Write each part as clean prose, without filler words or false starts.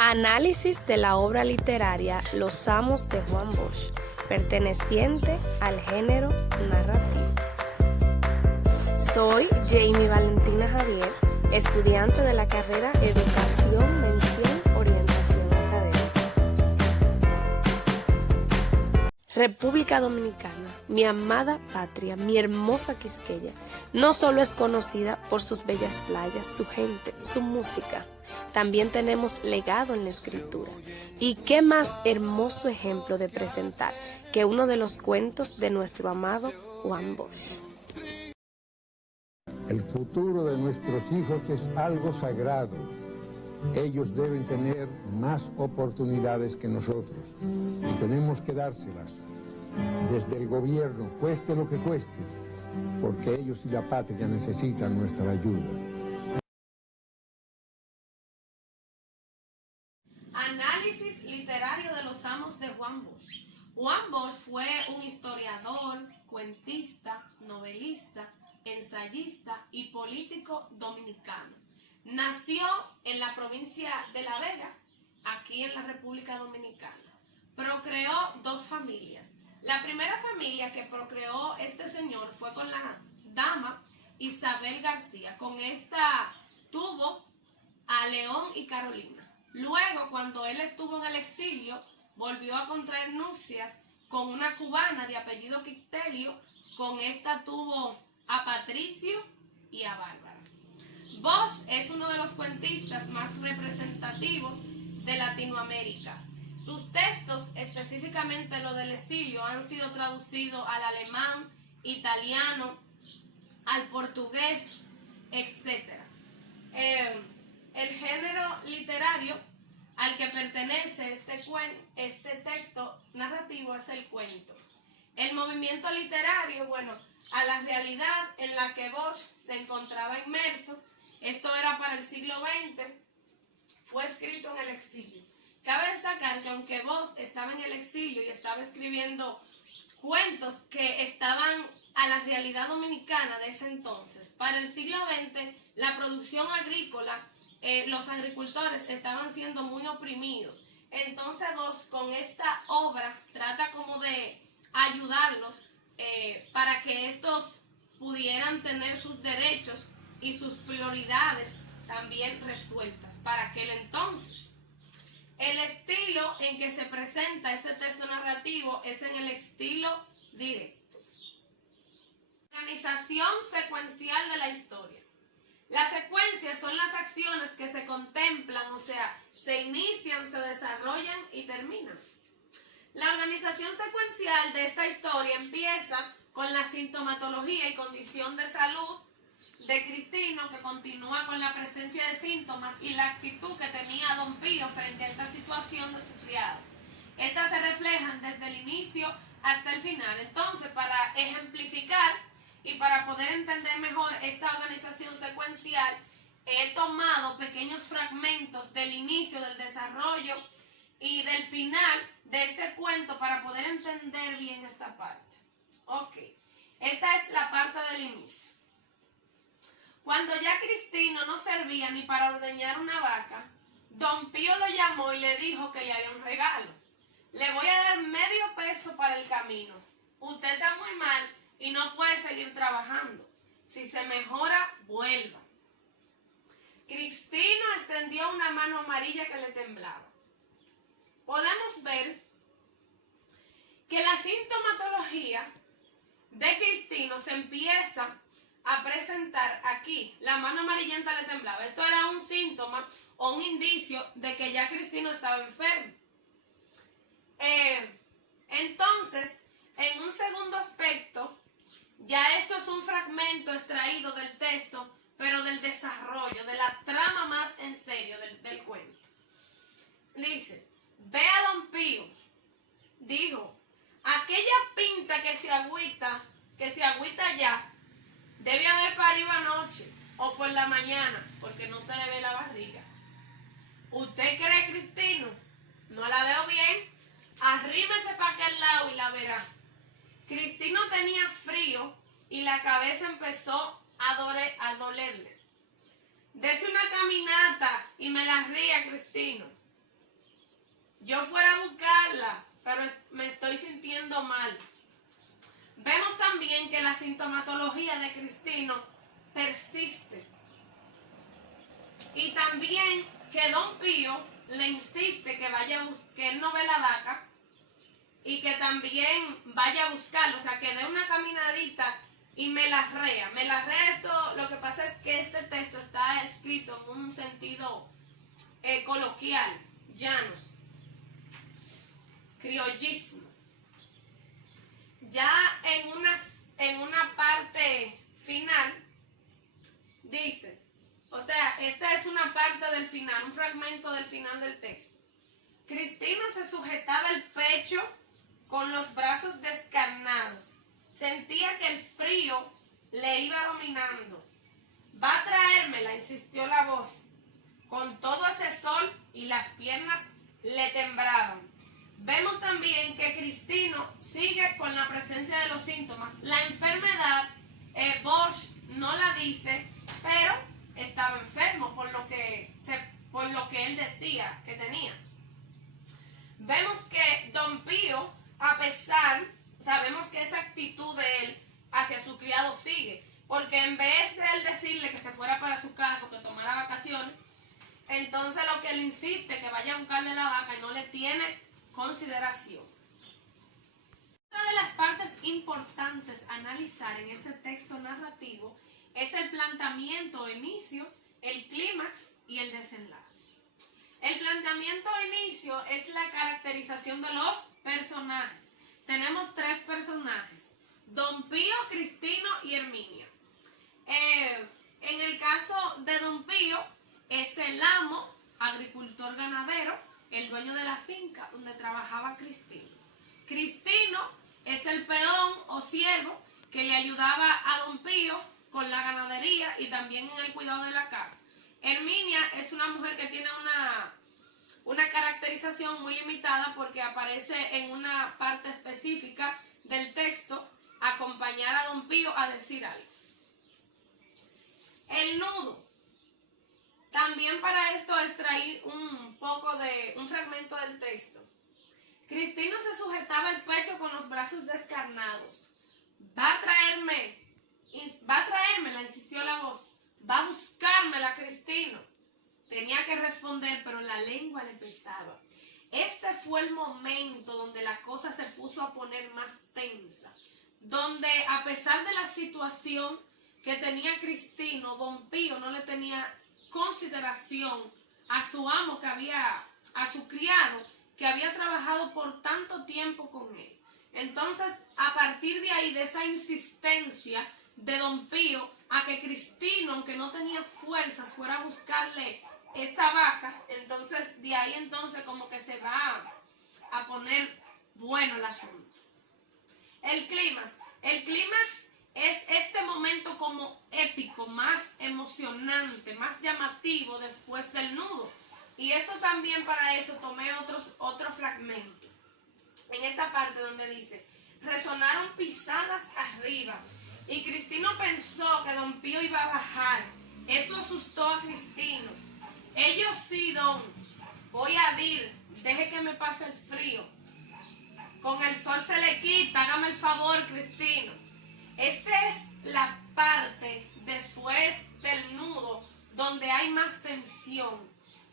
Análisis de la obra literaria Los Amos de Juan Bosch, perteneciente al género narrativo. Soy Jamie Valentina Javier, estudiante de la carrera Educación, Mención, Orientación Académica. República Dominicana, mi amada patria, mi hermosa Quisqueya, no solo es conocida por sus bellas playas, su gente, su música, también tenemos legado en la escritura. Y qué más hermoso ejemplo de presentar que uno de los cuentos de nuestro amado Juan Bosch. El futuro de nuestros hijos es algo sagrado. Ellos deben tener más oportunidades que nosotros y tenemos que dárselas desde el gobierno, cueste lo que cueste, porque ellos y la patria necesitan nuestra ayuda. Análisis literario de Los Amos de Juan Bosch. Juan Bosch fue un historiador, cuentista, novelista, ensayista y político dominicano. Nació en la provincia de La Vega, aquí en la República Dominicana. Procreó dos familias. La primera familia que procreó este señor fue con la dama Isabel García. Con esta tuvo a León y Carolina. Luego, cuando él estuvo en el exilio, volvió a contraer nupcias con una cubana de apellido Quitelio. Con esta tuvo a Patricio y a Bárbara. Bosch es uno de los cuentistas más representativos de Latinoamérica. Sus textos, específicamente lo del exilio, han sido traducidos al alemán, italiano, al portugués, etc. El género literario al que pertenece este texto narrativo es el cuento. El movimiento literario, a la realidad en la que Bosch se encontraba inmerso, esto era para el siglo XX, fue escrito en el exilio. Cabe destacar que aunque Bosch estaba en el exilio y estaba escribiendo cuentos que estaban a la realidad dominicana de ese entonces, para el siglo XX la producción agrícola, los agricultores estaban siendo muy oprimidos. Entonces Bosch con esta obra trata como de ayudarlos para que estos pudieran tener sus derechos y sus prioridades también resueltas para aquel entonces. El estilo en que se presenta este texto narrativo es en el estilo directo. Organización secuencial de la historia. Las secuencias son las acciones que se contemplan, se inician, se desarrollan y terminan. La organización secuencial de esta historia empieza con la sintomatología y condición de salud de Cristino, que continúa con la presencia de síntomas y la actitud que tenía Don Pío frente a esta situación de su criado. Estas se reflejan desde el inicio hasta el final. Entonces, para ejemplificar y para poder entender mejor esta organización secuencial, he tomado pequeños fragmentos del inicio, del desarrollo y del final de este cuento para poder entender bien esta parte. Ok, esta es la parte del inicio. Cuando ya Cristino no servía ni para ordeñar una vaca, Don Pío lo llamó y le dijo que le haría un regalo. Le voy a dar medio peso para el camino. Usted está muy mal y no puede seguir trabajando. Si se mejora, vuelva. Cristino extendió una mano amarilla que le temblaba. Podemos ver que la sintomatología de Cristino se empieza a presentar aquí. La mano amarillenta le temblaba. Esto era un síntoma o un indicio de que ya Cristino estaba enfermo. Entonces, en un segundo aspecto, ya esto es un fragmento extraído del texto, pero del desarrollo, de la trama más en serio del cuento. Dice, ve a Don Pío, dijo, aquella pinta que se agüita ya, debe haber parido anoche o por la mañana, porque no se le ve la barriga. ¿Usted cree, Cristino? No la veo bien. Arrímese para aquel lado y la verá. Cristino tenía frío y la cabeza empezó a dolerle. Dese una caminata y me la ría, Cristino. Yo fuera a buscarla, pero me estoy sintiendo mal. Vemos también que la sintomatología de Cristino persiste. Y también que Don Pío le insiste que que él no ve la vaca y que también vaya a buscarlo, o sea, que dé una caminadita y me la rea. Me la rea esto, lo que pasa es que este texto está escrito en un sentido coloquial, llano, criollismo. Ya en una parte final dice, o sea, esta es una parte del final, un fragmento del final del texto. Cristino se sujetaba el pecho con los brazos descarnados. Sentía que el frío le iba dominando. Va a traérmela, insistió la voz. Con todo ese sol y las piernas le temblaban. Vemos también que Cristino sigue con la presencia de los síntomas. La enfermedad, Bosch no la dice, pero estaba enfermo por lo que él decía que tenía. Vemos que Don Pío, sabemos que esa actitud de él hacia su criado sigue, porque en vez de él decirle que se fuera para su casa o que tomara vacaciones, entonces lo que él insiste que vaya a buscarle la vaca y no le tiene consideración. Una de las partes importantes a analizar en este texto narrativo es el planteamiento o inicio, el clímax y el desenlace. El planteamiento o inicio es la caracterización de los personajes. Tenemos 3 personajes: Don Pío, Cristino y Herminia. En el caso de Don Pío, es el amo, agricultor ganadero, el dueño de la finca donde trabajaba Cristino. Cristino es el peón o siervo que le ayudaba a Don Pío con la ganadería y también en el cuidado de la casa. Herminia es una mujer que tiene una caracterización muy limitada porque aparece en una parte específica del texto acompañar a Don Pío a decir algo. El nudo. También para esto extraí un fragmento del texto. Cristino se sujetaba el pecho con los brazos descarnados. Va a traérmela, insistió la voz. Va a buscármela, Cristino. Tenía que responder, pero la lengua le pesaba. Este fue el momento donde la cosa se puso a poner más tensa. Donde, a pesar de la situación que tenía Cristino, Don Pío no le tenía consideración a su amo a su criado que había trabajado por tanto tiempo con él. Entonces, a partir de ahí, de esa insistencia de Don Pío a que Cristino, aunque no tenía fuerzas, fuera a buscarle esa vaca, entonces de ahí entonces como que se va a poner bueno el asunto. El clímax es este momento como épico, más emocionante, más llamativo después del nudo. Y esto también, para eso tomé otro fragmento. En esta parte donde dice: resonaron pisadas arriba y Cristino pensó que Don Pío iba a bajar. Eso asustó a Cristino. Ellos sí, don. Voy a dir, deje que me pase el frío. Con el sol se le quita, hágame el favor, Cristino. Esta es la parte después del nudo donde hay más tensión.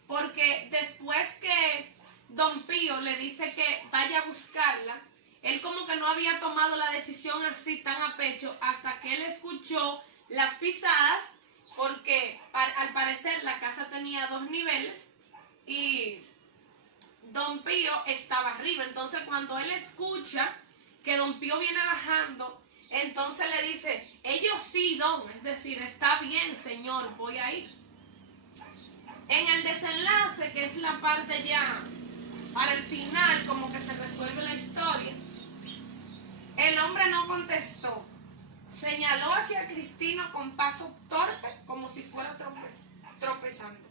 Porque después que Don Pío le dice que vaya a buscarla, él como que no había tomado la decisión así tan a pecho hasta que él escuchó las pisadas, porque al parecer la casa tenía 2 niveles y Don Pío estaba arriba. Entonces cuando él escucha que Don Pío viene bajando, entonces le dice: ellos sí, don, es decir, está bien, señor, voy a ir. En el desenlace, que es la parte ya para el final, como que se resuelve la historia, el hombre no contestó. Señaló hacia Cristino con paso torpe, como si fuera tropezando.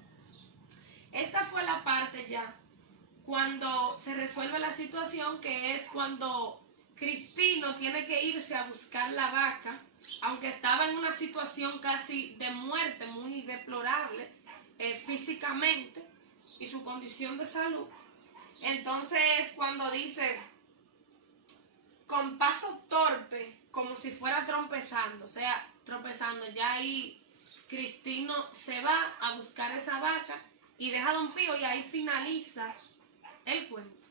Esta fue la parte ya cuando se resuelve la situación, que es cuando Cristino tiene que irse a buscar la vaca, aunque estaba en una situación casi de muerte, muy deplorable físicamente, y su condición de salud. Entonces, cuando dice, con paso torpe, como si fuera tropezando, o sea, tropezando, ya ahí Cristino se va a buscar esa vaca y deja a Don Pío, y ahí finaliza el cuento.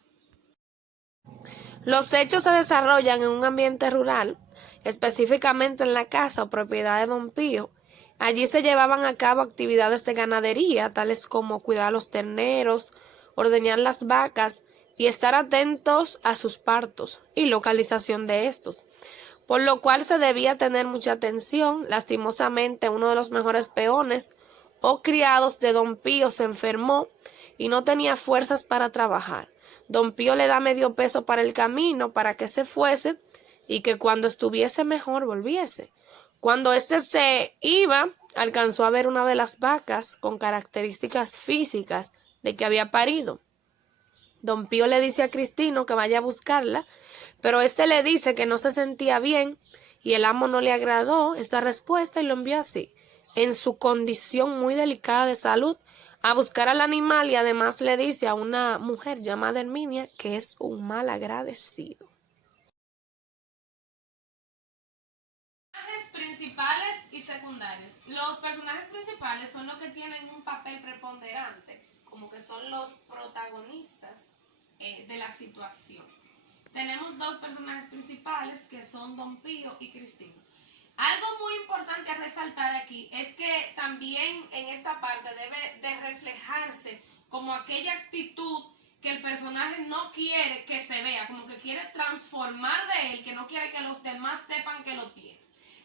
Los hechos se desarrollan en un ambiente rural, específicamente en la casa o propiedad de Don Pío. Allí se llevaban a cabo actividades de ganadería, tales como cuidar a los terneros, ordeñar las vacas y estar atentos a sus partos y localización de estos, por lo cual se debía tener mucha atención. Lastimosamente, uno de los mejores peones o criados de Don Pío se enfermó y no tenía fuerzas para trabajar. Don Pío le da medio peso para el camino para que se fuese y que cuando estuviese mejor volviese. Cuando éste se iba, alcanzó a ver una de las vacas con características físicas de que había parido. Don Pío le dice a Cristino que vaya a buscarla, pero éste le dice que no se sentía bien y el amo no le agradó esta respuesta y lo envió así, en su condición muy delicada de salud, a buscar al animal, y además le dice a una mujer llamada Herminia que es un mal agradecido. Personajes principales y secundarios. Los personajes principales son los que tienen un papel preponderante, como que son los protagonistas de la situación. Tenemos dos personajes principales que son Don Pío y Cristino. Algo muy importante a resaltar aquí es que también en esta parte debe de reflejarse como aquella actitud que el personaje no quiere que se vea, como que quiere transformar de él, que no quiere que los demás sepan que lo tiene.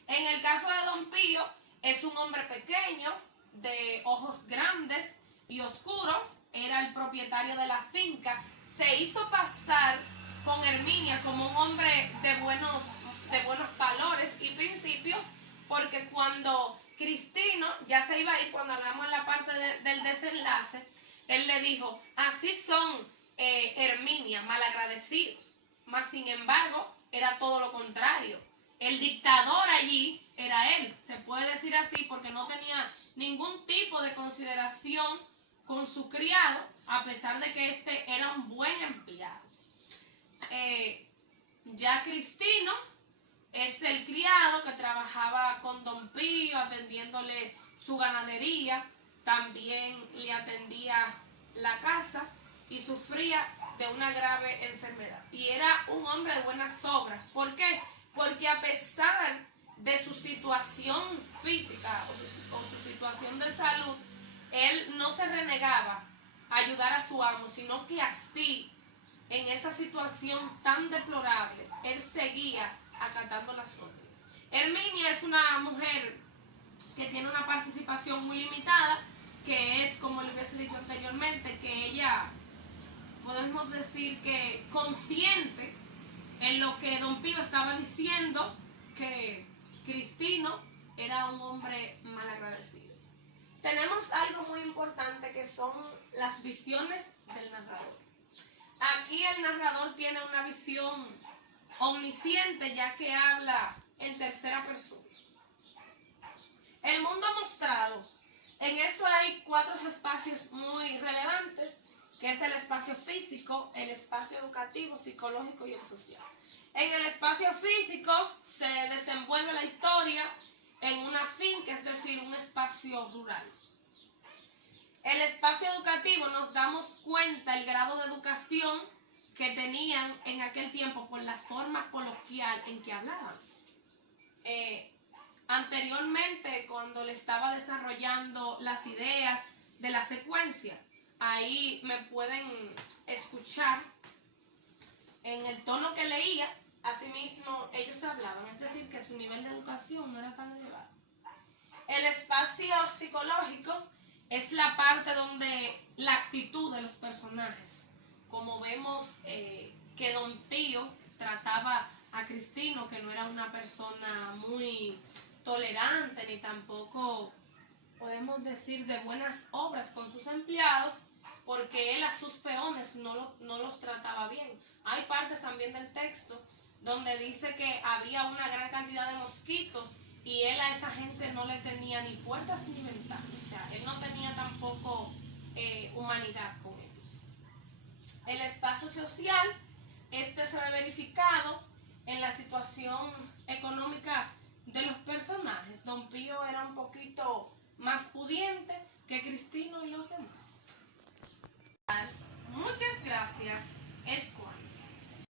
En el caso de Don Pío, es un hombre pequeño, de ojos grandes y oscuros, era el propietario de la finca, se hizo pasar con Herminia como un hombre de buenos valores y principios, porque cuando Cristino ya se iba a ir, cuando hablamos en la parte del desenlace, él le dijo, así son Herminia, malagradecidos. Mas sin embargo, era todo lo contrario. El dictador allí era él, se puede decir así, porque no tenía ningún tipo de consideración con su criado, a pesar de que este era un buen empleado. Ya Cristino es el criado que trabajaba con Don Pío, atendiéndole su ganadería, también le atendía la casa y sufría de una grave enfermedad. Y era un hombre de buenas obras. ¿Por qué? Porque a pesar de su situación física o su situación de salud, él no se renegaba a ayudar a su amo, sino que así, en esa situación tan deplorable, él seguía acatando las órdenes. Herminia es una mujer que tiene una participación muy limitada, que es, como les hubiese dicho anteriormente, que ella, podemos decir que consciente en lo que Don Pío estaba diciendo, que Cristino era un hombre malagradecido. Tenemos algo muy importante que son las visiones del narrador. Aquí el narrador tiene una visión omnisciente, ya que habla en tercera persona. El mundo mostrado. En esto hay 4 espacios muy relevantes, que es el espacio físico, el espacio educativo, psicológico y el social. En el espacio físico se desenvuelve la historia en una finca, es decir, un espacio rural. El espacio educativo, nos damos cuenta el grado de educación que tenían en aquel tiempo por la forma coloquial en que hablaban. Anteriormente, cuando le estaba desarrollando las ideas de la secuencia, ahí me pueden escuchar en el tono que leía, asimismo ellos hablaban, es decir, que su nivel de educación no era tan elevado. El espacio psicológico es la parte donde la actitud de los personajes, como vemos que Don Pío trataba a Cristino, que no era una persona muy tolerante, ni tampoco podemos decir de buenas obras con sus empleados, porque él a sus peones no los trataba bien. Hay partes también del texto donde dice que había una gran cantidad de mosquitos y él a esa gente no le tenía ni puertas ni ventanas. O sea, él no tenía tampoco humanidad con ellos. El clase social, este se ve verificado en la situación económica de los personajes. Don Pío era un poquito más pudiente que Cristino y los demás.